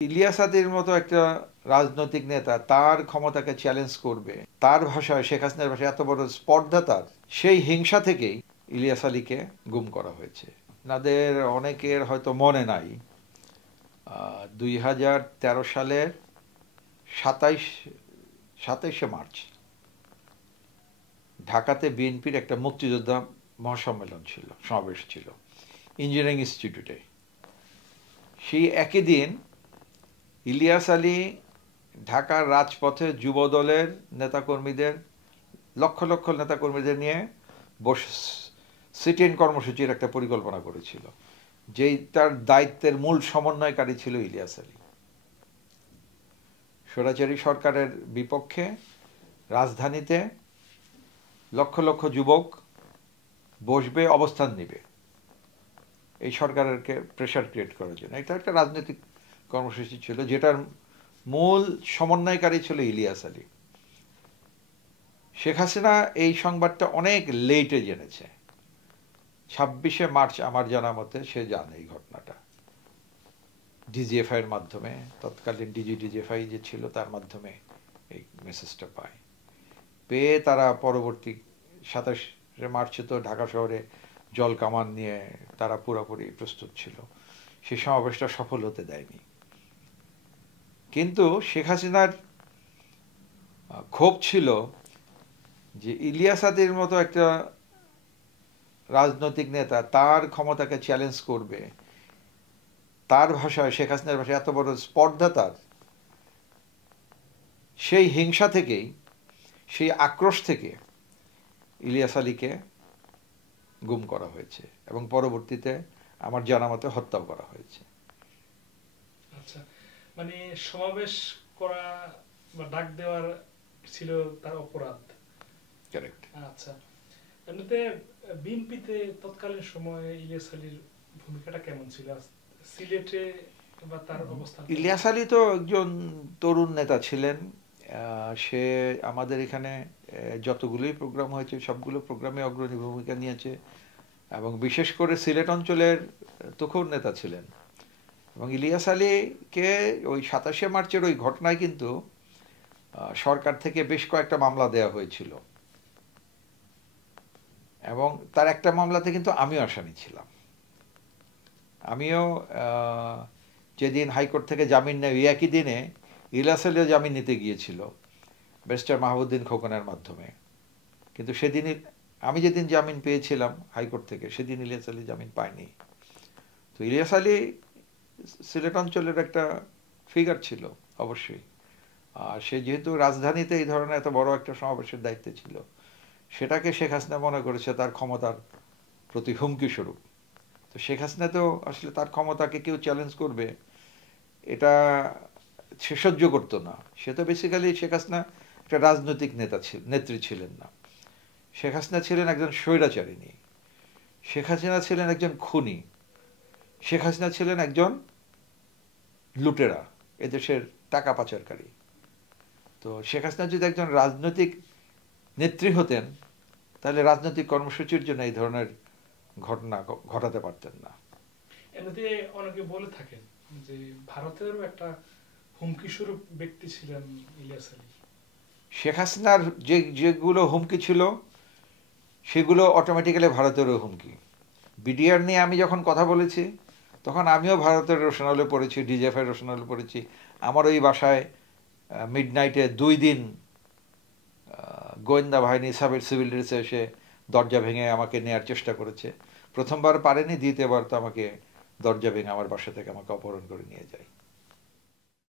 ইলিয়াস আদির মতো একটা রাজনৈতিক নেতা তার ক্ষমতাকে চ্যালেঞ্জ করবে, তার ভাষায়, শেখ হাসিনার ভাষায় এত বড় স্পর্ধা তার, সেই হিংসা থেকেই ইলিয়াস আলীকে গুম করা হয়েছে। আপনাদের অনেকের হয়তো মনে নাই, 2013 সালের 27শে মার্চ ঢাকাতে বিএনপির একটা মুক্তিযোদ্ধা মহাসম্মেলন ছিল, সমাবেশ ছিল ইঞ্জিনিয়ারিং ইনস্টিটিউটে। সেই একই দিন ইলিয়াস আলী ঢাকার রাজপথে যুবদলের নেতাকর্মীদের, লক্ষ লক্ষ নেতাকর্মীদের নিয়ে সিট ইন কর্মসূচির একটা পরিকল্পনা করেছিল, যেই তার দায়িত্বের মূল সমন্বয়কারী ছিল ইলিয়াস আলী। স্বৈরাচারী সরকারের বিপক্ষে রাজধানীতে লক্ষ লক্ষ যুবক বসবে, অবস্থান নেবে এই সরকারকে প্রেশার ক্রিয়েট করার জন্য। এটা একটা রাজনৈতিক কর্মসূচি ছিল যেটার মূল সমন্বয়কারী ছিল ইলিয়াস আলী। শেখ হাসিনা এই সংবাদটা অনেক লেটে জেনেছে। 26শে মার্চ আমার জানা মতে সে জানে এই ঘটনাটা, ডিজিএফআই এর মাধ্যমে, তৎকালীন ডিজিএফআই যে ছিল তার মাধ্যমে এই মেসেজটা পায়। পেয়ে তারা পরবর্তী 27শে মার্চে তো ঢাকা শহরে জল কামান নিয়ে তারা পুরোপুরি প্রস্তুত ছিল, সেই সমাবেশটা সফল হতে দেয়নি। কিন্তু শেখ হাসিনার ক্ষোভ ছিল যে ইলিয়াস আদির মতো একটা রাজনৈতিক নেতা তার ক্ষমতাকে চ্যালেঞ্জ করবে, তার ভাষায়, শেখ হাসিনার ভাষায় এত বড় স্পর্ধা তার, সেই হিংসা থেকেই, সেই আক্রোশ থেকে ইলিয়াস আলীকে গুম করা হয়েছে এবং পরবর্তীতে আমার জানা মতে হত্যাও করা হয়েছে। আচ্ছা, মানে সমাবেশ করা বা ডাক দেওয়ার ছিল তার অপরাধ। কারেক্ট। আচ্ছা, এমনিতে বিএনপিতে তৎকালীন সময়ে ইলিয়াস আলীর ভূমিকাটা কেমন ছিল সিলেটে বা তার অবস্থান? ইলিয়াস আলী তো একজন তরুণ নেতা ছিলেন। সে আমাদের এখানে যতগুলোই প্রোগ্রাম হয়েছে সবগুলো প্রোগ্রামে অগ্রণী ভূমিকা নিয়েছে এবং বিশেষ করে সিলেট অঞ্চলের তুখোর নেতা ছিলেন। এবং ইলিয়াস আলীকে ওই 27শে মার্চের ওই ঘটনায় কিন্তু সরকার থেকে বেশ কয়েকটা মামলা দেয়া হয়েছিল এবং তার একটা মামলাতে কিন্তু আমিও আসামি ছিলাম। আমিও যেদিন হাইকোর্ট থেকে জামিন নেয়, একই দিনে ইলিয়াস আলীও জামিন নিতে গিয়েছিল ব্যারিস্টার মাহবুদ্দিন খোকনের মাধ্যমে। কিন্তু সেদিনই আমি যেদিন জামিন পেয়েছিলাম হাইকোর্ট থেকে, সেদিন ইলিয়াস আলী জামিন পায়নি। তো ইলিয়াস আলী সিলেট অঞ্চলের একটা ফিগার ছিল অবশ্যই। আর সে যেহেতু রাজধানীতে এই ধরনের এত বড় একটা সমাবেশের দায়িত্বে ছিল, সেটাকে শেখ হাসিনা মনে করেছে তার ক্ষমতার প্রতি হুমকি স্বরূপ। তো শেখ হাসিনা তো আসলে তার ক্ষমতাকে কেউ চ্যালেঞ্জ করবে এটা সে সহ্য করতো না। সে তো বেসিক্যালি শেখ হাসিনা একটা রাজনৈতিক নেত্রী ছিলেন না। শেখ হাসিনা ছিলেন একজন স্বৈরাচারিণী, শেখ হাসিনা ছিলেন একজন খুনি, শেখ হাসিনা ছিলেন একজন লুটেরা, এদেশের টাকা পাচারকারী। তো শেখ হাসিনা যদি একজন রাজনৈতিক নেত্রী হতেন তাহলে রাজনৈতিক কর্মসূচির জন্য এই ধরনের ঘটনা ঘটাতে পারতেন না। এমনিতে অনেকে বলে থাকেন যে ভারতেরও একটা হুমকি স্বরূপ ব্যক্তি ছিলেন ইলিয়াস আলী। শেখ হাসিনার যেগুলো হুমকি ছিল সেগুলো অটোমেটিক্যালি ভারতেরও হুমকি। বিডিআর নিয়ে আমি যখন কথা বলেছি তখন আমিও ভারতের রোশনালে পড়েছি, ডিজিএফআই রোশনালে পড়েছি। আমার ওই বাসায় মিডনাইটে 2 দিন গোয়েন্দা বাহিনী সিভিল ডিফেন্সে এসে দরজা ভেঙে আমাকে নেয়ার চেষ্টা করেছে। প্রথমবার পারেনি, দ্বিতীয়বার তো আমাকে দরজা ভেঙে আমার বাসা থেকে আমাকে অপহরণ করে নিয়ে যায়।